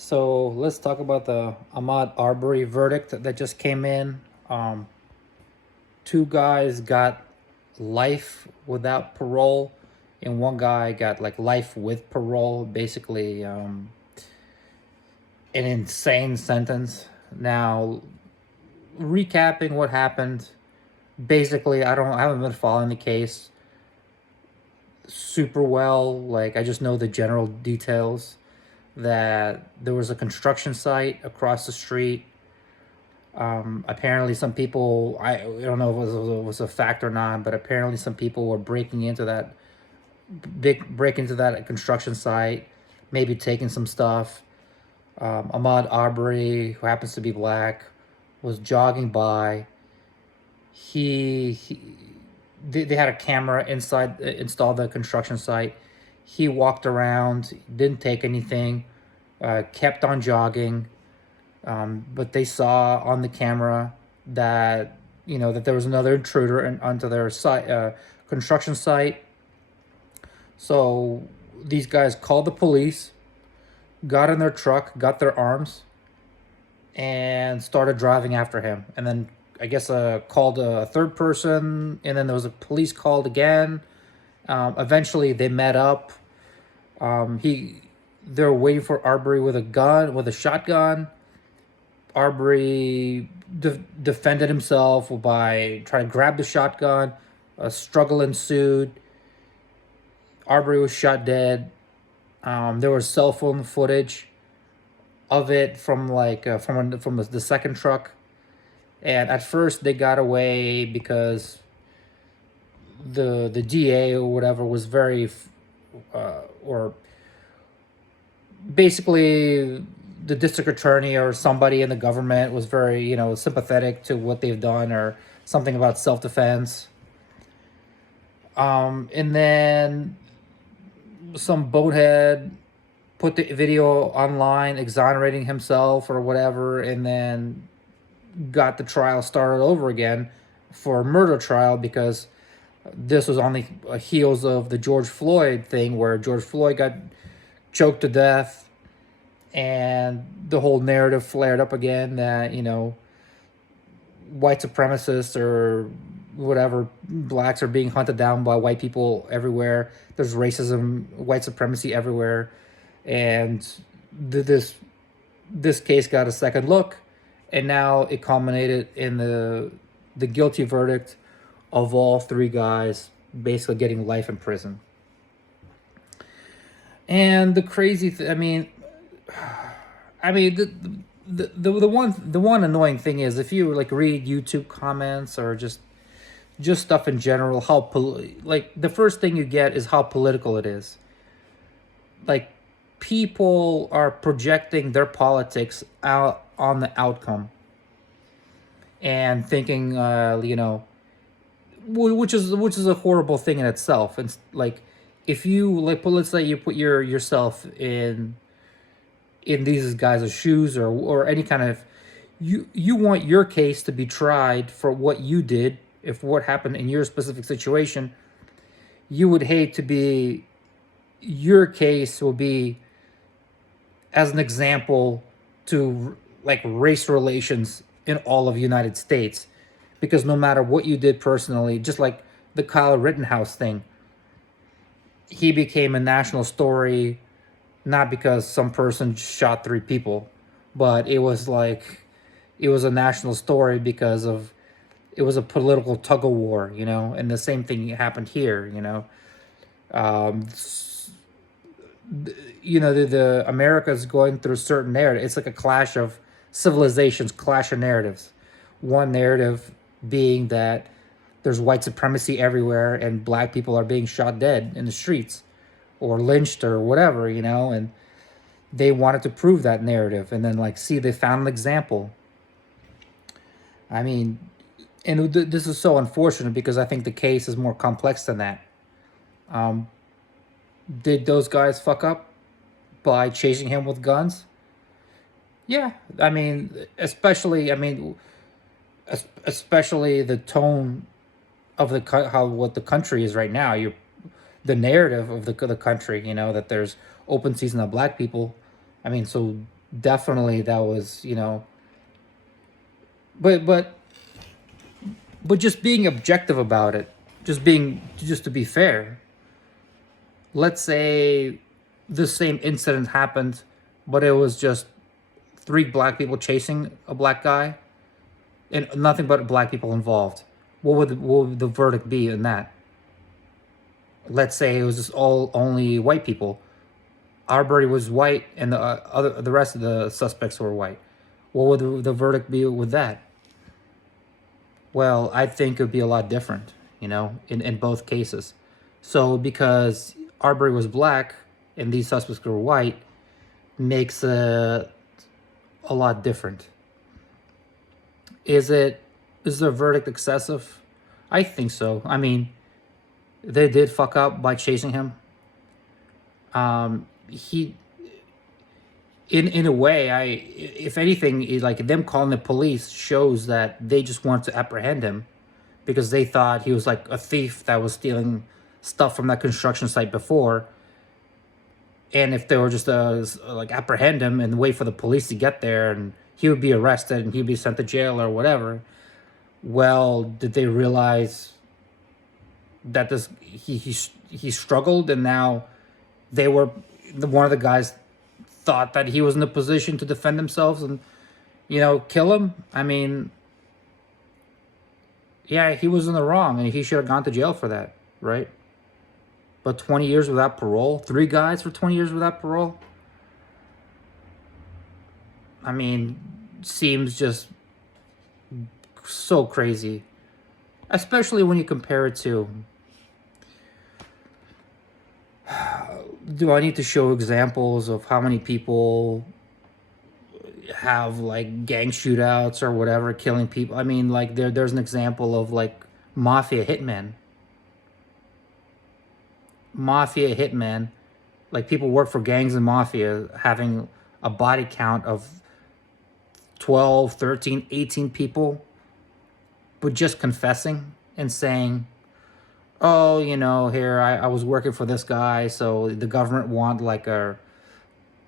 So let's talk about the Ahmaud Arbery verdict that just came in. Um, Two guys got life without parole, and one guy got like life with parole. Basically, an insane sentence. Now, recapping what happened. Basically, I haven't been following the case super well. Like I just know the general details that there was a construction site across the street. Apparently, some people, I don't know if it was a fact or not, but apparently some people were break into that construction site, maybe taking some stuff. Ahmaud Arbery, who happens to be black, was jogging by. He they had a camera inside installed the construction site. He walked around, didn't take anything, kept on jogging. But they saw on the camera that that there was another intruder onto their site, construction site. So these guys called the police, got in their truck, got their arms, and started driving after him. And then I guess called a third person, and then there was a police called again. Eventually, they met up. They were waiting for Arbery with a shotgun. Arbery defended himself by trying to grab the shotgun. A struggle ensued. Arbery was shot dead. There was cell phone footage of it from the second truck, and at first they got away because the DA or whatever was very, or basically the district attorney or somebody in the government was very sympathetic to what they've done or something about self-defense. And then some boathead put the video online exonerating himself or whatever, and then got the trial started over again for a murder trial because this was on the heels of the George Floyd thing where George Floyd got choked to death, and the whole narrative flared up again that white supremacists or whatever blacks are being hunted down by white people everywhere. There's racism, white supremacy everywhere, and this case got a second look, and now it culminated in the guilty verdict of all three guys basically getting life in prison. And the crazy I mean, the one annoying thing is if you like read YouTube comments or just stuff in general, like the first thing you get is how political it is. Like people are projecting their politics out on the outcome and thinking, which is a horrible thing in itself. And like if you like, let's say you put yourself in these guys' shoes or any kind of, you want your case to be tried for what you did, if what happened in your specific situation. You would hate to be, your case will be as an example to like race relations in all of the United States, because no matter what you did personally, just like the Kyle Rittenhouse thing, he became a national story not because some person shot three people, but it was a national story because of, it was a political tug of war, and the same thing happened here, Um, the America's going through certain narrative. It's like a clash of civilizations, clash of narratives. One narrative being that there's white supremacy everywhere and black people are being shot dead in the streets or lynched or whatever, and they wanted to prove that narrative, and then like see they found an example. I mean, and this is so unfortunate because I think the case is more complex than that. Um, did those guys fuck up by chasing him with guns? Yeah, I mean, especially the tone of how what the country is right now. The narrative of the country. That there's open season of black people. I mean, so definitely that was, but just being objective about it, just to be fair. Let's say the same incident happened, but it was just three black people chasing a black guy and nothing but black people involved. What would the verdict be in that? Let's say it was just all only white people. Arbery was white, and the rest of the suspects were white. What would the verdict be with that? Well, I think it would be a lot different, in both cases. So because Arbery was black and these suspects were white, makes a lot different. Is it is the verdict excessive? I think so. I mean, they did fuck up by chasing him. He in a way, if anything, like them calling the police shows that they just wanted to apprehend him because they thought he was like a thief that was stealing stuff from that construction site before. And if they were just like apprehend him and wait for the police to get there, and he would be arrested and he'd be sent to jail or whatever. Well, did they realize that he struggled, and now they were one of the guys thought that he was in a position to defend themselves and kill him? I mean, yeah, he was in the wrong and he should have gone to jail for that, right? But 20 years without parole, three guys for 20 years without parole, I mean, seems just so crazy, especially when you compare it to, do I need to show examples of how many people have like gang shootouts or whatever, killing people? I mean, like there's an example of like mafia hitmen. Mafia hitmen, like people work for gangs and mafia, having a body count of 12, 13, 18 people, but just confessing and saying, oh, here I was working for this guy, so the government want like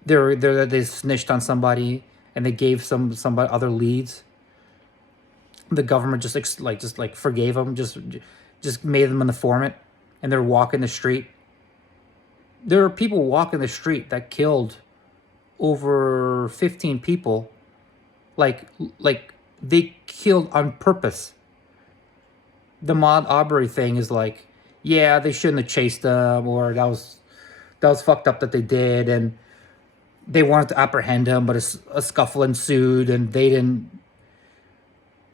they snitched on somebody and they gave somebody other leads. The government just forgave them, just made them an informant, and they're walking the street. There are people walking the street that killed over 15 people, like like they killed on purpose. The Ahmaud Arbery thing is like, yeah, they shouldn't have chased them, or that was fucked up that they did, and they wanted to apprehend him, but a scuffle ensued, and they didn't.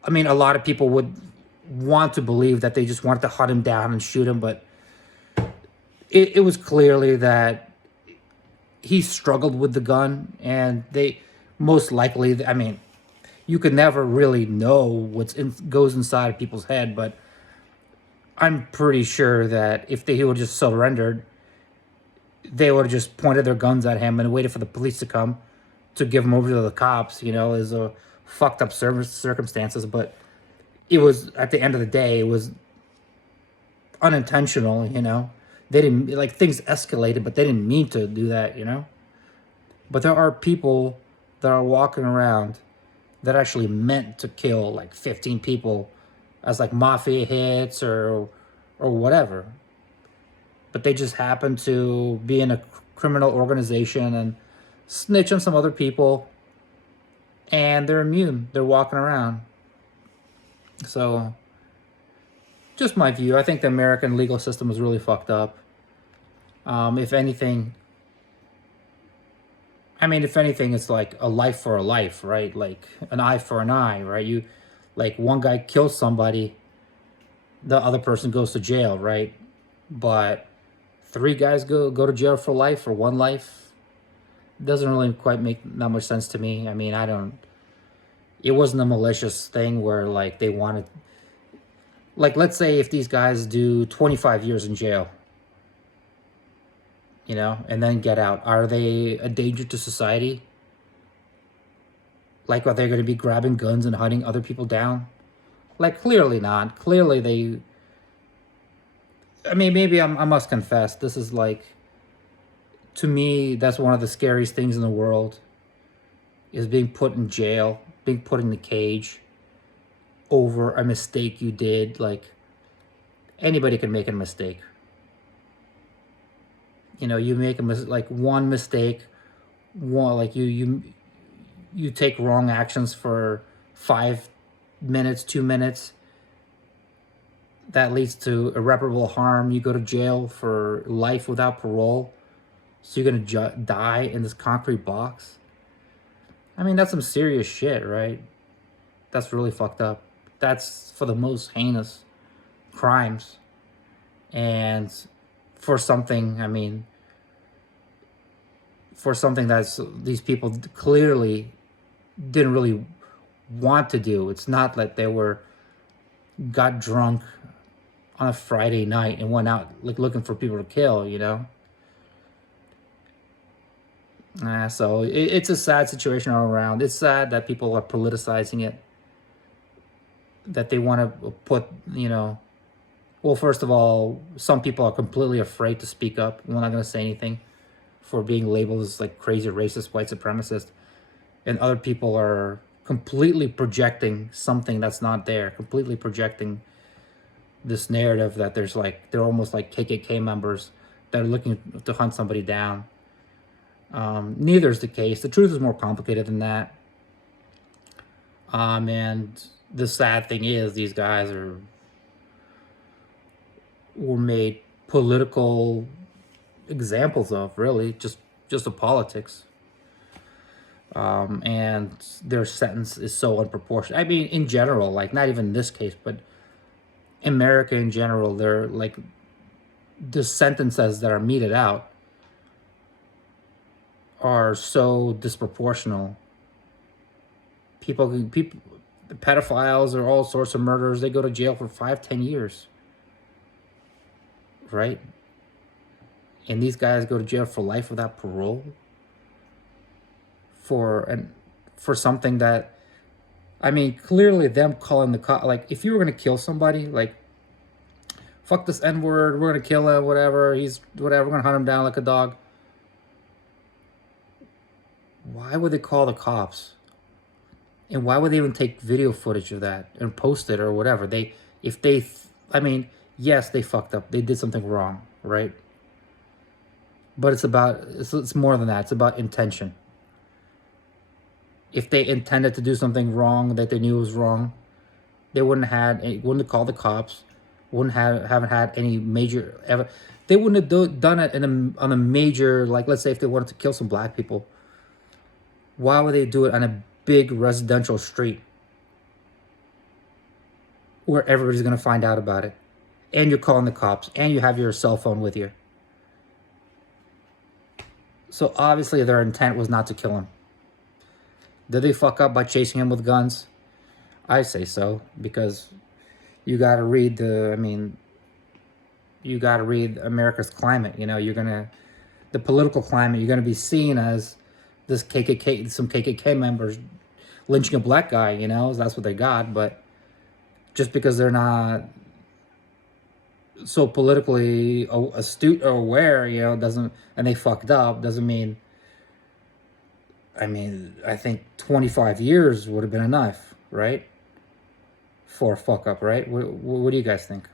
I mean, a lot of people would want to believe that they just wanted to hunt him down and shoot him, but it was clearly that he struggled with the gun, and they most likely. I mean, you could never really know goes inside of people's head, but I'm pretty sure that if they would just surrendered, they would have just pointed their guns at him and waited for the police to come to give him over to the cops. Is a fucked up circumstances, but it was at the end of the day, it was unintentional. They didn't, like, things escalated, but they didn't mean to do that. But there are people that are walking around that actually meant to kill like 15 people as like mafia hits or whatever. But they just happen to be in a criminal organization and snitch on some other people, and they're immune. They're walking around. So, just my view. I think the American legal system is really fucked up. If anything, if anything, it's like a life for a life, right? Like an eye for an eye, right? Like one guy kills somebody, the other person goes to jail, right? But three guys go to jail for life, or one life, doesn't really quite make that much sense to me. I don't. It wasn't a malicious thing where like they wanted. Like, let's say if these guys do 25 years in jail, and then get out, are they a danger to society? Like, are they going to be grabbing guns and hunting other people down? Like, clearly not. Clearly they. Maybe I must confess, this is like, to me, that's one of the scariest things in the world. is being put in jail, being put in the cage over a mistake you did. Like, anybody can make a mistake. You know, you make like one mistake, one like you take wrong actions for 5 minutes, 2 minutes. That leads to irreparable harm. You go to jail for life without parole. So you're gonna die in this concrete box. I mean, that's some serious shit, right? That's really fucked up. That's for the most heinous crimes. And for something, I mean, for something that's these people clearly didn't really want to do. It's not like they got drunk on a Friday night and went out like looking for people to kill, you know? So it's a sad situation all around. It's sad that people are politicizing it, that they want to put, you know, well, first of all, some people are completely afraid to speak up. We're not going to say anything for being labeled as like crazy racist, white supremacist. And other people are completely projecting something that's not there, completely projecting this narrative that they're almost like KKK members that are looking to hunt somebody down. Neither is the case. The truth is more complicated than that. And the sad thing is, these guys were made political examples of, really, just of politics. And their sentence is so unproportionate. I mean, in general, like not even this case, but America in general, they're like the sentences that are meted out are so disproportional. People, the pedophiles or all sorts of murderers, they go to jail for 5, 10 years, right? And these guys go to jail for life without parole for something that, I mean, clearly them calling the cop, like if you were gonna kill somebody, like fuck this N-word, we're gonna kill him, whatever, he's whatever, we're gonna hunt him down like a dog. Why would they call the cops? And why would they even take video footage of that and post it or whatever? I mean, yes, they fucked up. They did something wrong, right? But it's more than that. It's about intention. If they intended to do something wrong that they knew was wrong, they wouldn't have called the cops, haven't had any major ever. They wouldn't have done it on a major, like, let's say if they wanted to kill some black people. Why would they do it on a big residential street where everybody's going to find out about it? And you're calling the cops, and you have your cell phone with you. So obviously their intent was not to kill him. Did they fuck up by chasing him with guns? I say so, because you got to read you got to read America's climate. You know, the political climate, you're going to be seen as some KKK members lynching a black guy, you know, that's what they got. But just because they're not so politically astute or aware, you know, and they fucked up, doesn't mean, I think 25 years would have been enough, right? For a fuck up, right? What do you guys think?